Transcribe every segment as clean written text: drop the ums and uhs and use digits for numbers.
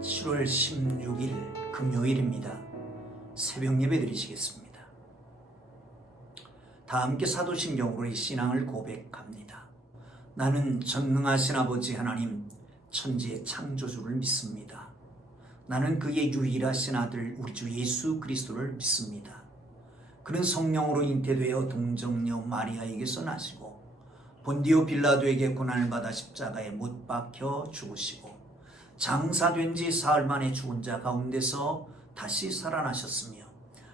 7월 16일 금요일입니다. 새벽 예배 드리시겠습니다. 다 함께 사도신경으로의 신앙을 고백합니다. 나는 전능하신 아버지 하나님 천지의 창조주를 믿습니다. 나는 그의 유일하신 아들 우리 주 예수 그리스도를 믿습니다. 그는 성령으로 잉태되어 동정녀 마리아에게서 나시고 본디오 빌라도에게 고난을 받아 십자가에 못 박혀 죽으시고 장사된 지 사흘 만에 죽은 자 가운데서 다시 살아나셨으며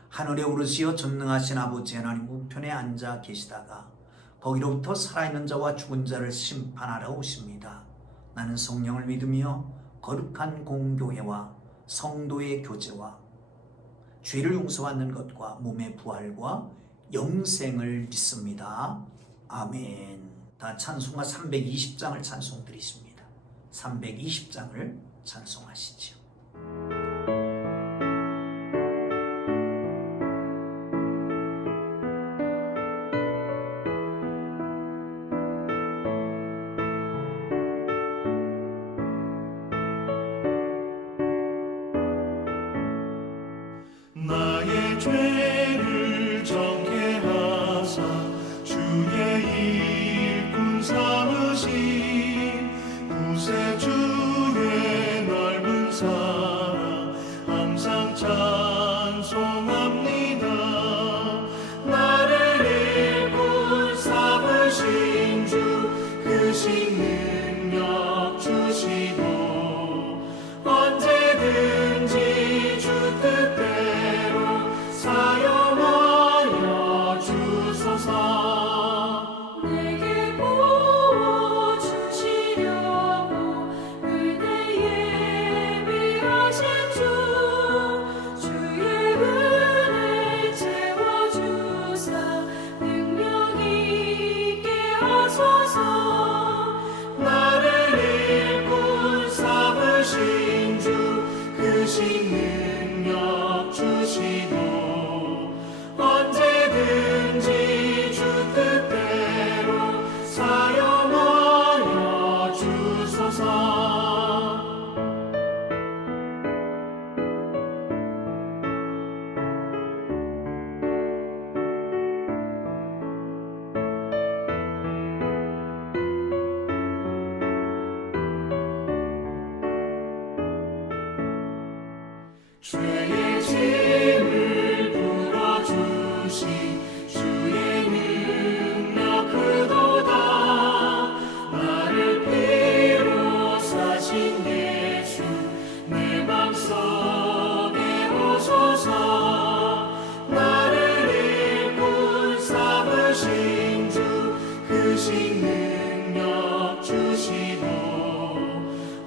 하늘에 오르시어 전능하신 아버지 하나님 우편에 앉아 계시다가 거기로부터 살아있는 자와 죽은 자를 심판하러 오십니다. 나는 성령을 믿으며 거룩한 공교회와 성도의 교제와 죄를 용서받는 것과 몸의 부활과 영생을 믿습니다. 아멘. 다 찬송가 320장을 찬송 드리십니다. 320장을 찬송하시죠. 나의 죄를 정케 하사 주의 일꾼 삼으신 구세주의 넓은 사랑 항상 찬송합니다. 나를 일꾼 삼으신 주 크신 능력 주시고 언제든지 주 뜻대로 사용하여 주소서. 내게 부어주시려고 의대 예비하신 주 주의 은혜 채워주사 능력 있게 하소서. 나를 일꾼 삼으신 주 크신 능력 주시고 언제든지 주 뜻대로 사용하여 주소서. 죄의 짐을 풀어주신 주의 능력 크도다. 나를 피로 사신 예수 내 맘속에 오소서. 나를 일꾼 삼으신 주 크신 능력 주시고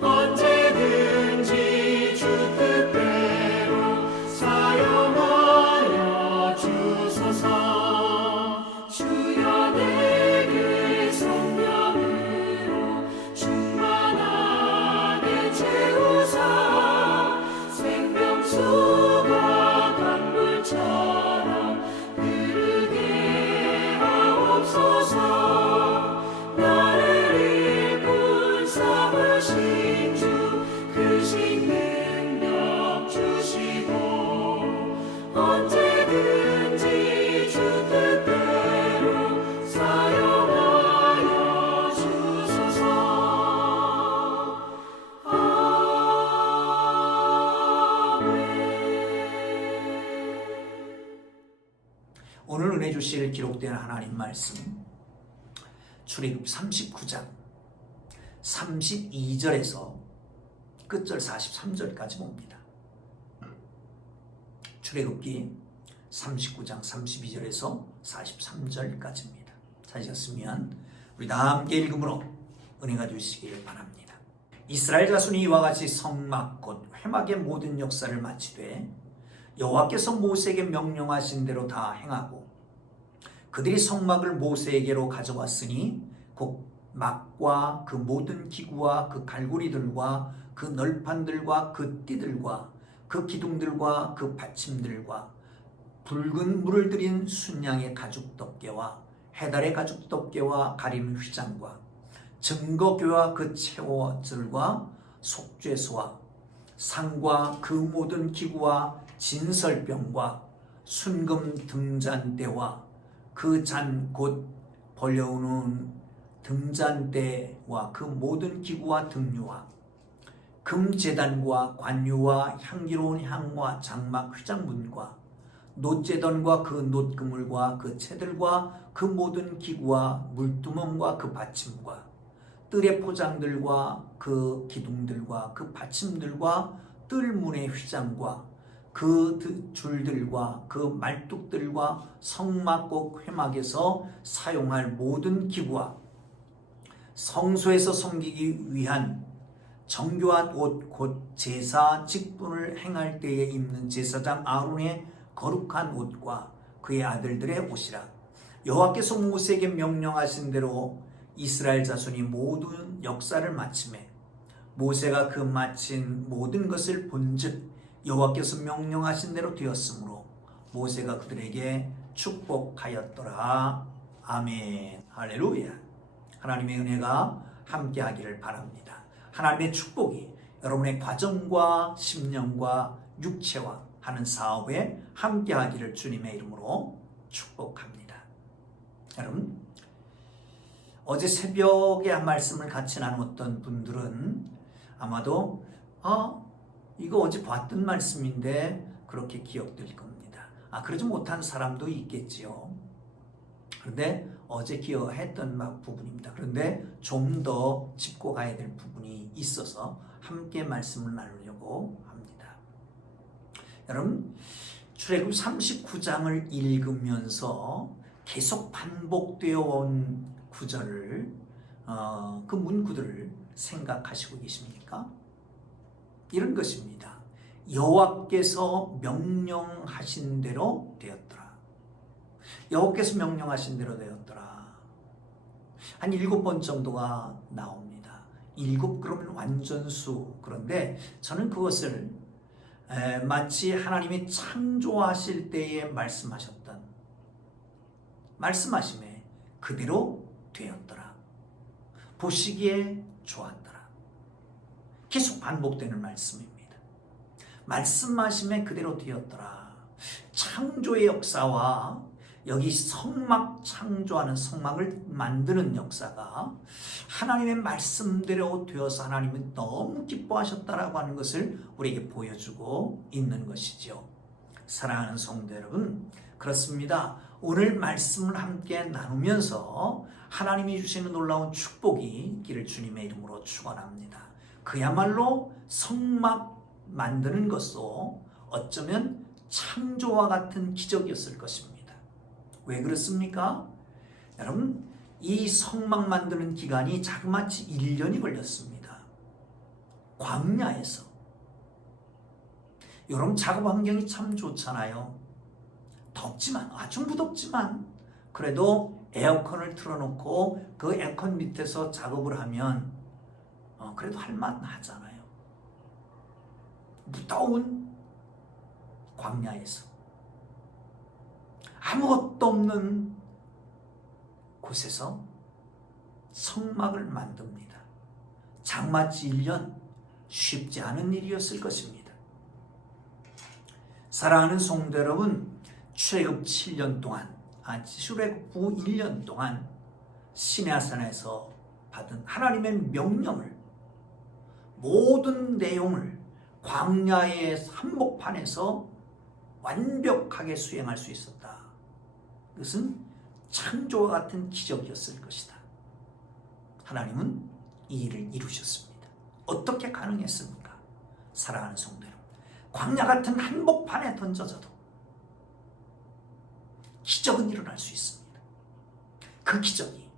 언제든지 주 뜻대로 사용하여 주소서. 주여 내게 성령으로 충만하게 채우사 생명수가 강물처럼 흐르게 하옵소서. 나를 일꾼 삼으신 주 크신 능력 주시고 언제든지 주 뜻대로 사용하여 주소서. 아멘. 오늘 은혜 주실 기록된 하나님 말씀 출애굽 39장 32절에서 끝절 43절까지 봅니다. 출애굽기 39장 32절에서 43절까지입니다. 찾으셨으면 우리 다 함께 읽음으로 은혜가 되시길 바랍니다. 이스라엘 자손이 이와 같이 성막 곧 회막의 모든 역사를 마치되 여호와께서 모세에게 명령하신 대로 다 행하고 그들이 성막을 모세에게로 가져왔으니 곧 막과 그 모든 기구와 그 갈고리들과 그 널판들과 그 띠들과 그 기둥들과 그 받침들과 붉은 물을 들인 순양의 가죽 덮개와 해달의 가죽 덮개와 가리는 휘장과 증거교와 그 채워들과 속죄소와 상과 그 모든 기구와 진설병과 순금 등잔대와 그 잔 곧 벌려오는 등잔대와 그 모든 기구와 등류와 금제단과 관유와 향기로운 향과 장막 휘장문과 놋제던과 그 놋그물과 그 채들과 그 모든 기구와 물두멍과 그 받침과 뜰의 포장들과 그 기둥들과 그 받침들과 뜰문의 휘장과 그 줄들과 그 말뚝들과 성막곡 회막에서 사용할 모든 기구와 성소에서 섬기기 위한 정교한 옷 곧 제사 직분을 행할 때에 입는 제사장 아론의 거룩한 옷과 그의 아들들의 옷이라. 여호와께서 모세에게 명령하신 대로 이스라엘 자손이 모든 역사를 마치매 모세가 그 마친 모든 것을 본즉 여호와께서 명령하신 대로 되었으므로 모세가 그들에게 축복하였더라. 아멘. 할렐루야. 하나님의 은혜가 함께하기를 바랍니다. 하나님의 축복이 여러분의 과정과 심령과 육체와 하는 사업에 함께하기를 주님의 이름으로 축복합니다. 여러분, 어제 새벽에 한 말씀을 같이 나눴던 분들은 아마도 이거 어제 봤던 말씀인데 그렇게 기억될 겁니다. 그러지 못한 사람도 있겠지요. 그런데 어제 기억했던 부분입니다. 그런데 좀 더 짚고 가야 될 부분이 있어서 함께 말씀을 나누려고 합니다. 여러분, 출애굽 39장을 읽으면서 계속 반복되어 온 구절을 그 문구들을 생각하시고 계십니까? 이런 것입니다. 여호와께서 명령하신 대로 되었더라. 여호와께서 명령하신 대로 되었더라. 한 7번 정도가 나옵니다. 7 그러면 완전수. 그런데 저는 그것을 마치 하나님이 창조하실 때에 말씀하심에 그대로 되었더라. 보시기에 좋았더라. 계속 반복되는 말씀입니다. 말씀하심에 그대로 되었더라. 창조의 역사와 여기 성막 창조하는 성막을 만드는 역사가 하나님의 말씀대로 되어서 하나님은 너무 기뻐하셨다라고 하는 것을 우리에게 보여주고 있는 것이죠. 사랑하는 성도 여러분, 그렇습니다. 오늘 말씀을 함께 나누면서 하나님이 주시는 놀라운 축복이 있기를 주님의 이름으로 축원합니다. 그야말로 성막 만드는 것도 어쩌면 창조와 같은 기적이었을 것입니다. 왜 그렇습니까? 여러분, 이 성막 만드는 기간이 자그마치 1년이 걸렸습니다. 광야에서. 여러분, 작업 환경이 참 좋잖아요. 덥지만, 아주 무덥지만 그래도 에어컨을 틀어놓고 그 에어컨 밑에서 작업을 하면 그래도 할만하잖아요. 무더운 광야에서 아무것도 없는 곳에서 성막을 만듭니다. 장마치 1년, 쉽지 않은 일이었을 것입니다. 사랑하는 성도 여러분, 출애굽 7년 동안, 출애굽 후 1년 동안 시내산에서 받은 하나님의 명령을, 모든 내용을 광야의 한복판에서 완벽하게 수행할 수 있었다. 그것은 창조와 같은 기적이었을 것이다. 하나님은 이 일을 이루셨습니다. 어떻게 가능했습니까? 사랑하는 성도 여러분, 광야 같은 한복판에 던져져도 기적은 일어날 수 있습니다. 그 기적이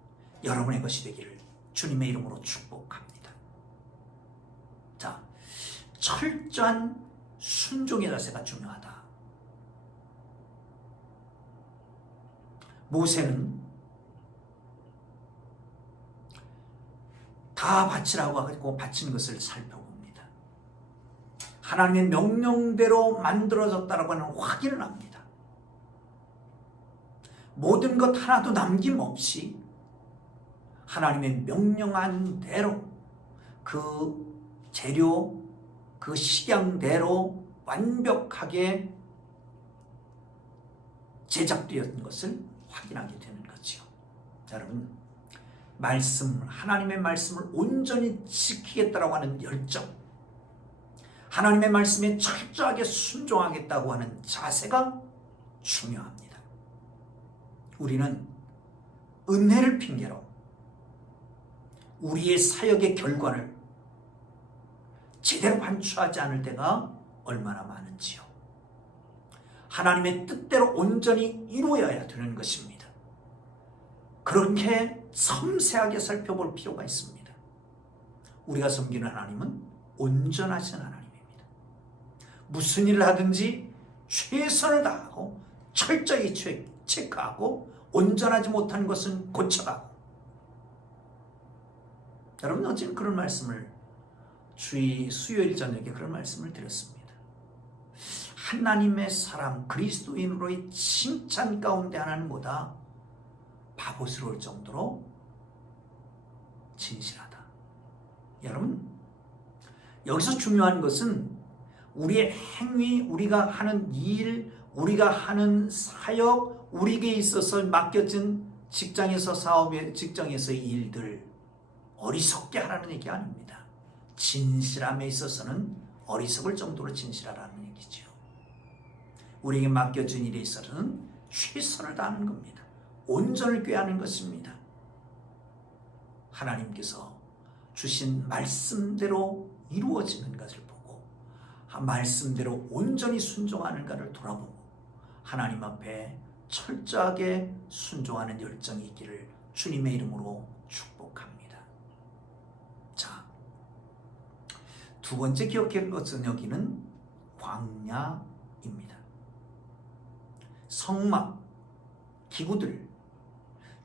여러분의 것이 되기를 주님의 이름으로 축복합니다. 자, 철저한 순종의 자세가 중요하다. 모세는 다 바치라고 하고 바친 것을 살펴봅니다. 하나님의 명령대로 만들어졌다고 하는 확인을 합니다. 모든 것 하나도 남김없이 하나님의 명령한 대로 그 재료, 그 식양대로 완벽하게 제작되었던 것을 확인하게 되는 거죠. 여러분, 하나님의 말씀을 온전히 지키겠다라고 하는 열정, 하나님의 말씀에 철저하게 순종하겠다고 하는 자세가 중요합니다. 우리는 은혜를 핑계로 우리의 사역의 결과를 제대로 반추하지 않을 때가 얼마나 많은지요. 하나님의 뜻대로 온전히 이루어야 되는 것입니다. 그렇게 섬세하게 살펴볼 필요가 있습니다. 우리가 섬기는 하나님은 온전하신 하나님입니다. 무슨 일을 하든지 최선을 다하고 철저히 체크하고 온전하지 못한 것은 고쳐가고. 여러분, 어제는 그런 말씀을 수요일 저녁에 그런 말씀을 드렸습니다. 하나님의 사람 그리스도인으로의 칭찬 가운데 하나는 뭐다? 바보스러울 정도로 진실하다. 여러분, 여기서 중요한 것은 우리의 행위, 우리가 하는 일, 우리가 하는 사역, 우리에게 있어서 맡겨진 직장에서 사업의 직장에서의 일들 어리석게 하라는 얘기 아닙니다. 진실함에 있어서는 어리석을 정도로 진실하라는 얘기죠. 우리에게 맡겨진 일에 있어서는 최선을 다하는 겁니다. 온전을 꾀하는 것입니다. 하나님께서 주신 말씀대로 이루어지는 것을 보고 말씀대로 온전히 순종하는가를 돌아보고 하나님 앞에 철저하게 순종하는 열정이 있기를 주님의 이름으로 축복합니다. 자, 두 번째 기억할 것은 여기는 광야입니다. 성막, 기구들,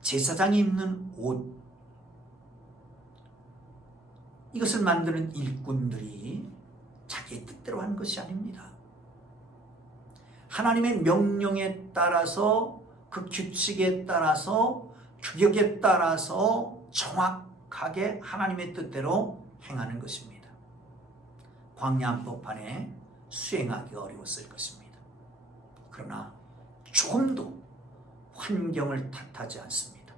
제사장이 입는 옷, 이것을 만드는 일꾼들이 자기의 뜻대로 하는 것이 아닙니다. 하나님의 명령에 따라서, 그 규칙에 따라서, 규격에 따라서 정확하게 하나님의 뜻대로 행하는 것입니다. 광야 한복판에 수행하기 어려웠을 것입니다. 그러나 조금도 환경을 탓하지 않습니다.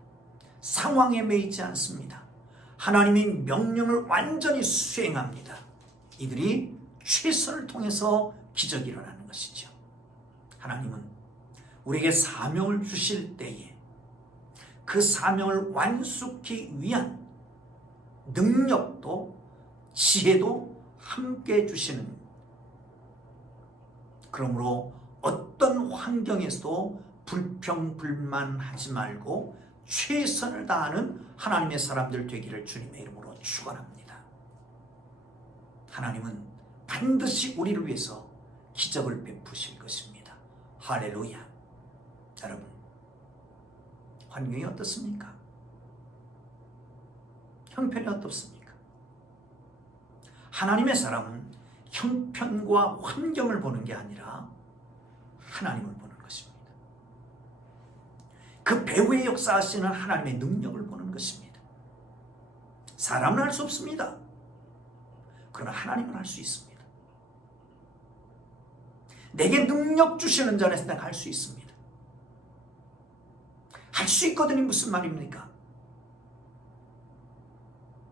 상황에 매이지 않습니다. 하나님의 명령을 완전히 수행합니다. 이들이 최선을 통해서 기적이 일어나는 것이죠. 하나님은 우리에게 사명을 주실 때에 그 사명을 완수하기 위한 능력도 지혜도 함께 주시는, 그러므로 어떤 환경에서도 불평불만하지 말고 최선을 다하는 하나님의 사람들 되기를 주님의 이름으로 축원합니다. 하나님은 반드시 우리를 위해서 기적을 베푸실 것입니다. 할렐루야. 여러분, 환경이 어떻습니까? 형편이 어떻습니까? 하나님의 사람은 형편과 환경을 보는 게 아니라 하나님을 보는 것입니다. 그 배후의 역사하시는 하나님의 능력을 보는 것입니다. 사람은 할 수 없습니다. 그러나 하나님은 할 수 있습니다. 내게 능력 주시는 자에서 내가 할 수 있습니다. 할 수 있거든요. 무슨 말입니까?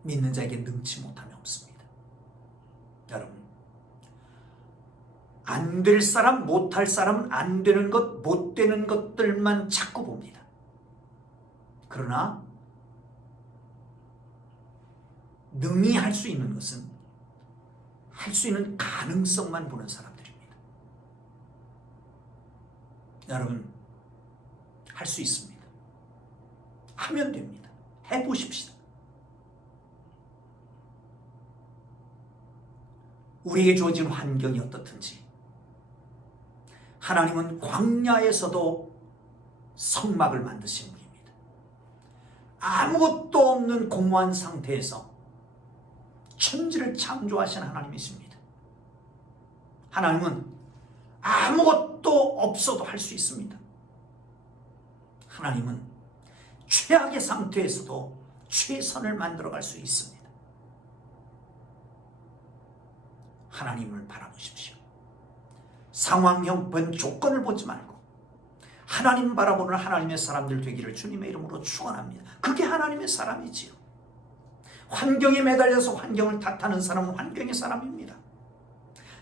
믿는 자에게 능치 못함이 없습니다. 여러분, 안 될 사람, 못할 사람은 안 되는 것, 못 되는 것들만 자꾸 봅니다. 그러나 능히 할 수 있는 것은 할 수 있는 가능성만 보는 사람들입니다. 여러분, 할 수 있습니다. 하면 됩니다. 해보십시다. 우리에게 주어진 환경이 어떻든지 하나님은 광야에서도 성막을 만드신 분입니다. 아무것도 없는 공허한 상태에서 천지를 창조하신 하나님이십니다. 하나님은 아무것도 없어도 할 수 있습니다. 하나님은 최악의 상태에서도 최선을 만들어갈 수 있습니다. 하나님을 바라보십시오. 상황, 형편, 조건을 보지 말고 하나님 바라보는 하나님의 사람들 되기를 주님의 이름으로 축원합니다. 그게 하나님의 사람이지요. 환경에 매달려서 환경을 탓하는 사람은 환경의 사람입니다.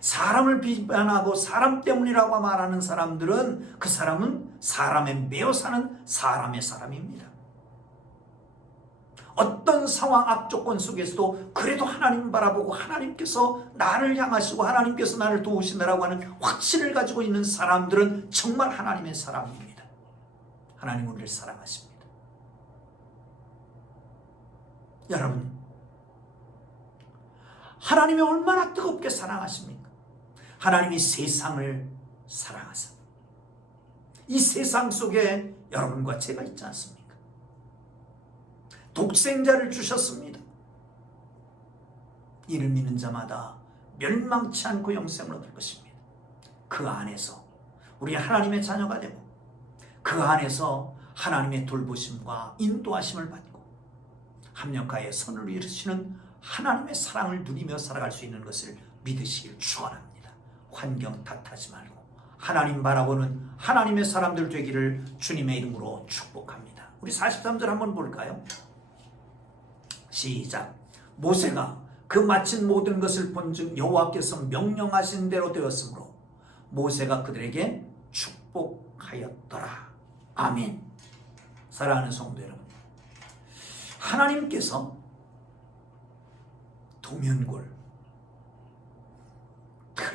사람을 비판하고 사람 때문이라고 말하는 사람들은 그 사람은 사람에 매여 사는 사람의 사람입니다. 어떤 상황 악조건 속에서도 그래도 하나님 바라보고 하나님께서 나를 향하시고 하나님께서 나를 도우시느라고 하는 확신을 가지고 있는 사람들은 정말 하나님의 사람입니다. 하나님 우리를 사랑하십니다. 여러분, 하나님이 얼마나 뜨겁게 사랑하십니까? 하나님이 세상을 사랑하사 이 세상 속에 여러분과 제가 있지 않습니까? 독생자를 주셨습니다. 이를 믿는 자마다 멸망치 않고 영생을 얻을 것입니다. 그 안에서 우리 하나님의 자녀가 되고 그 안에서 하나님의 돌보심과 인도하심을 받고 합력하여 선을 이루시는 하나님의 사랑을 누리며 살아갈 수 있는 것을 믿으시길 축원합니다. 환경 탓하지 말고 하나님 바라보는 하나님의 사람들 되기를 주님의 이름으로 축복합니다. 우리 43절 한번 볼까요? 시작. 모세가 그 마친 모든 것을 본즉 여호와께서 명령하신 대로 되었으므로 모세가 그들에게 축복하였더라. 아멘. 사랑하는 성도 여러분, 하나님께서 도면골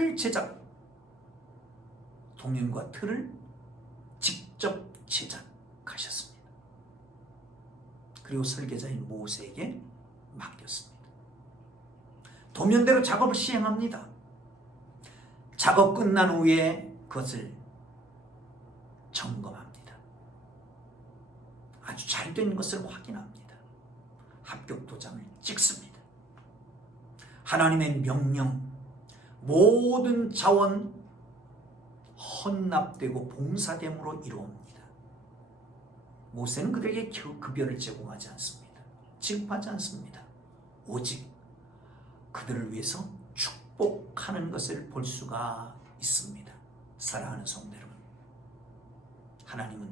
틀 제작, 도면과 틀을 직접 제작하셨습니다. 그리고 설계자인 모세에게 맡겼습니다. 도면대로 작업을 시행합니다. 작업 끝난 후에 그것을 점검합니다. 아주 잘 된 것을 확인합니다. 합격 도장을 찍습니다. 하나님의 명령, 모든 자원 헌납되고 봉사됨으로 이루어옵니다. 모세는 그들에게 급여를 제공하지 않습니다. 지급하지 않습니다. 오직 그들을 위해서 축복하는 것을 볼 수가 있습니다. 사랑하는 성도 여러분, 하나님은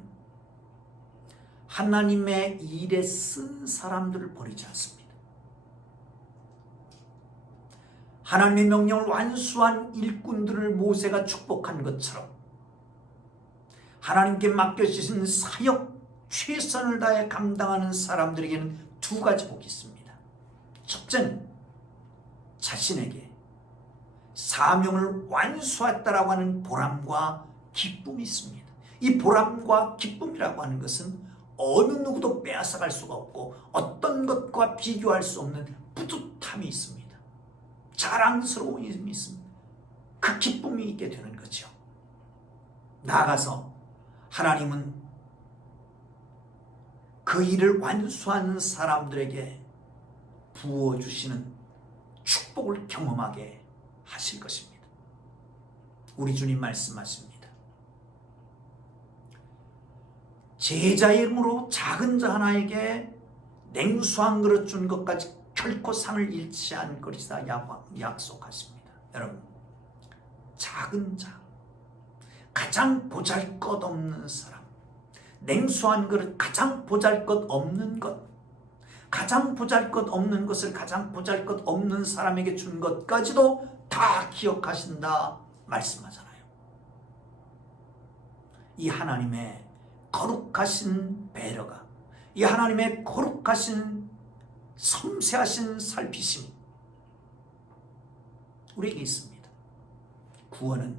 하나님의 일에 쓴 사람들을 버리지 않습니다. 하나님의 명령을 완수한 일꾼들을 모세가 축복한 것처럼 하나님께 맡겨주신 사역 최선을 다해 감당하는 사람들에게는 두 가지 복이 있습니다. 첫째는 자신에게 사명을 완수했다라고 하는 보람과 기쁨이 있습니다. 이 보람과 기쁨이라고 하는 것은 어느 누구도 빼앗아갈 수가 없고 어떤 것과 비교할 수 없는 뿌듯함이 있습니다. 자랑스러움이 있습니다. 그 기쁨이 있게 되는 거죠. 나아가서 하나님은 그 일을 완수하는 사람들에게 부어주시는 축복을 경험하게 하실 것입니다. 우리 주님 말씀하십니다. 제자의 이름으로 작은 자 하나에게 냉수 한 그릇 준 것까지 결코 상을 잃지 않으리라 약속하십니다. 여러분, 작은 자, 가장 보잘것없는 사람, 냉수 한 그릇, 가장 보잘것없는 것, 가장 보잘것없는 것을 가장 보잘것없는 사람에게 준 것까지도 다 기억하신다 말씀하잖아요. 이 하나님의 거룩하신 배려가, 이 하나님의 거룩하신 섬세하신 살피심이 우리에게 있습니다. 구원은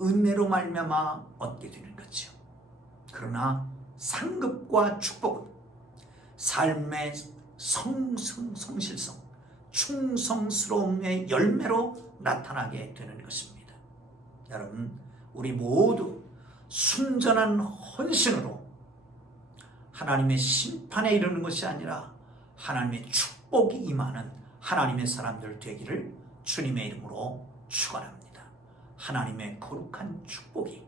은혜로 말미암아 얻게 되는 거죠. 그러나 상급과 축복은 삶의 성실성, 충성스러움의 열매로 나타나게 되는 것입니다. 여러분, 우리 모두 순전한 헌신으로 하나님의 심판에 이르는 것이 아니라 하나님의 축복이 임하는 하나님의 사람들 되기를 주님의 이름으로 축원합니다. 하나님의 거룩한 축복이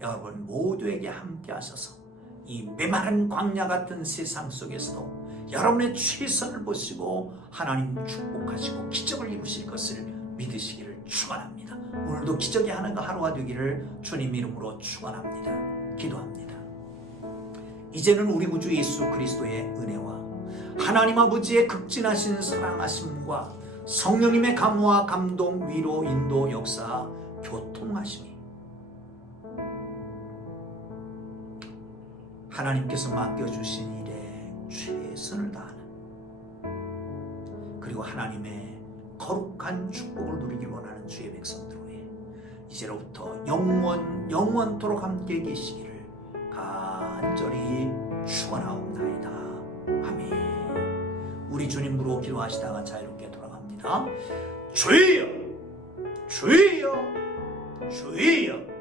여러분 모두에게 함께 하셔서 이 메마른 광야 같은 세상 속에서도 여러분의 최선을 보시고 하나님 축복하시고 기적을 이루실 것을 믿으시기를 축원합니다. 오늘도 기적의 하루가 되기를 주님 이름으로 축원합니다. 기도합니다. 이제는 우리 구주 예수 그리스도의 은혜와 하나님 아버지의 극진하신 사랑하심과 성령님의 감화, 감동, 위로, 인도, 역사, 교통하심이 하나님께서 맡겨주신 일에 최선을 다하는 그리고 하나님의 거룩한 축복을 누리길 원하는 주의 백성들 위해 이제로부터 영원토록 함께 계시기를 간절히 축원하옵나이다. 아멘. 우리 주님으로 기도하시다가 자유롭게 돌아갑니다. 주여, 주여, 주여.